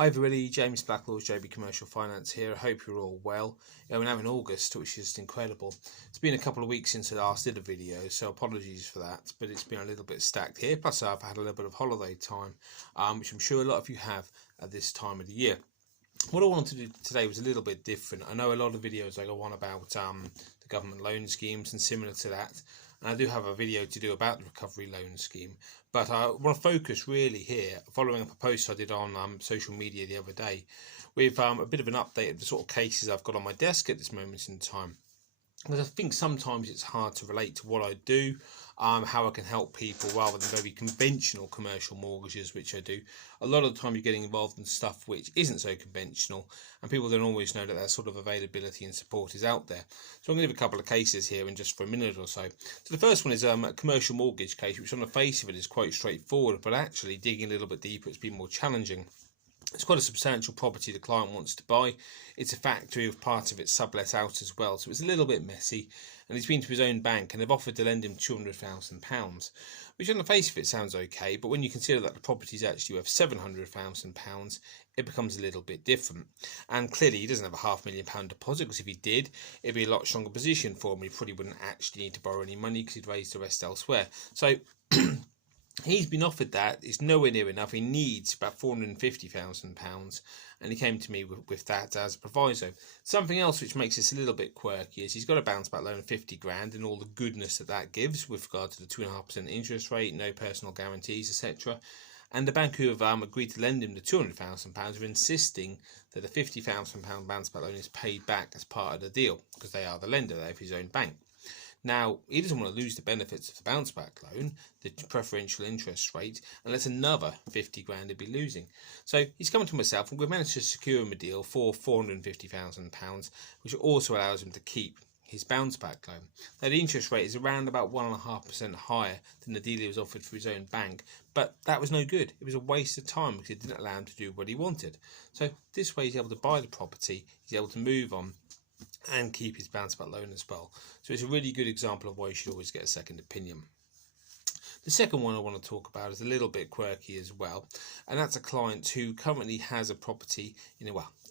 Hi everybody, James Blacklaw's JB Commercial Finance here. I hope you're all well. We're now in August, which is incredible. It's been a couple of weeks since I last did a video, so apologies for that, but it's been a little bit stacked here. Plus I've had a little bit of holiday time, which I'm sure a lot of you have at this time of the year. What I wanted to do today was a little bit different. I know a lot of videos I go on about the government loan schemes and similar to that, and I do have a video to do about the recovery loan scheme, but I want to focus really here, following up a post I did on social media the other day, with a bit of an update of the sort of cases I've got on my desk at this moment in time. Because I think sometimes it's hard to relate to what I do, how I can help people, rather than very conventional commercial mortgages, which I do. A lot of the time you're getting involved in stuff which isn't so conventional, and people don't always know that that sort of availability and support is out there. So I'm going to give a couple of cases here in just for a minute or so. So the first one is a commercial mortgage case, which on the face of it is quite straightforward, but actually digging a little bit deeper, it's been more challenging. It's quite a substantial property the client wants to buy. It's a factory with part of it sublet out as well, so it's a little bit messy. And he's been to his own bank and they've offered to lend him £200,000, which on the face of it sounds okay, but when you consider that the property is actually worth £700,000, it becomes a little bit different. And clearly he doesn't have a £500,000 deposit, because if he did, it'd be a lot stronger position for him. He probably wouldn't actually need to borrow any money because he'd raise the rest elsewhere. So he's been offered that. It's nowhere near enough. He needs about £450,000, and he came to me with that as a proviso. Something else which makes this a little bit quirky is he's got a bounce back loan of 50 grand and all the goodness that that gives with regard to the 2.5% interest rate, no personal guarantees, etc. And the bank who have agreed to lend him the £200,000 are insisting that the £50,000 bounce back loan is paid back as part of the deal, because they are the lender, they have his own bank. Now, he doesn't want to lose the benefits of the bounce back loan, the preferential interest rate, and that's another 50 grand he'd be losing. So he's come to myself, and we've managed to secure him a deal for £450,000, which also allows him to keep his bounce back loan. Now, the interest rate is around about 1.5% higher than the deal he was offered for his own bank, but that was no good. It was a waste of time because it didn't allow him to do what he wanted. So this way he's able to buy the property, he's able to move on, and keep his bounce back loan as well. So it's a really good example of why you should always get a second opinion. The second one I want to talk about is a little bit quirky as well, and that's a client who currently has a property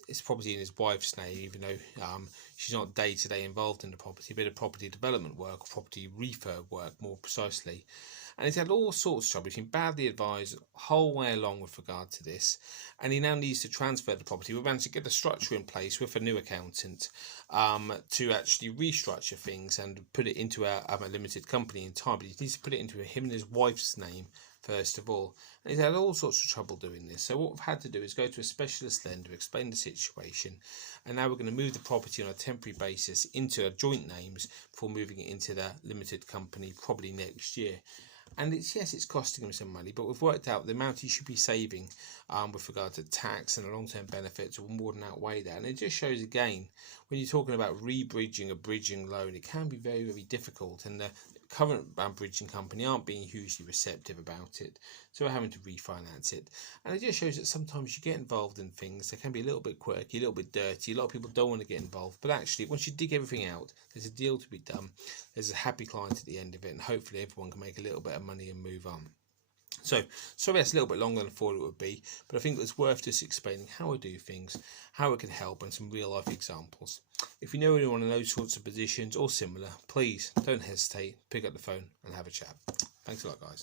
it's property in his wife's name, even though she's not day-to-day involved in the property, but a property development work, or property refurb work more precisely. And he's had all sorts of trouble. He's been badly advised the whole way along with regard to this, and he now needs to transfer the property. We've managed to get a structure in place with a new accountant to actually restructure things and put it into a limited company in time, but he needs to put it into him and his wife's name first of all, and he's had all sorts of trouble doing this. So what we've had to do is go to a specialist lender, explain the situation, and now we're going to move the property on a temporary basis into a joint names before moving it into the limited company probably next year. And it's costing him some money, but we've worked out the amount he should be saving with regard to tax and the long-term benefits will more than outweigh that. And it just shows again, when you're talking about re-bridging a bridging loan, it can be very, very difficult, and the current bridging company aren't being hugely receptive about it, so we're having to refinance it. And it just shows that sometimes you get involved in things that can be a little bit quirky, a little bit dirty. A lot of people don't want to get involved, but actually once you dig everything out, there's a deal to be done, there's a happy client at the end of it, and hopefully everyone can make a little bit of money and move on. So, sorry that's a little bit longer than I thought it would be, but I think it's worth just explaining how I do things, how it can help, and some real life examples. If you know anyone in those sorts of positions or similar, please don't hesitate, pick up the phone and have a chat. Thanks a lot, guys.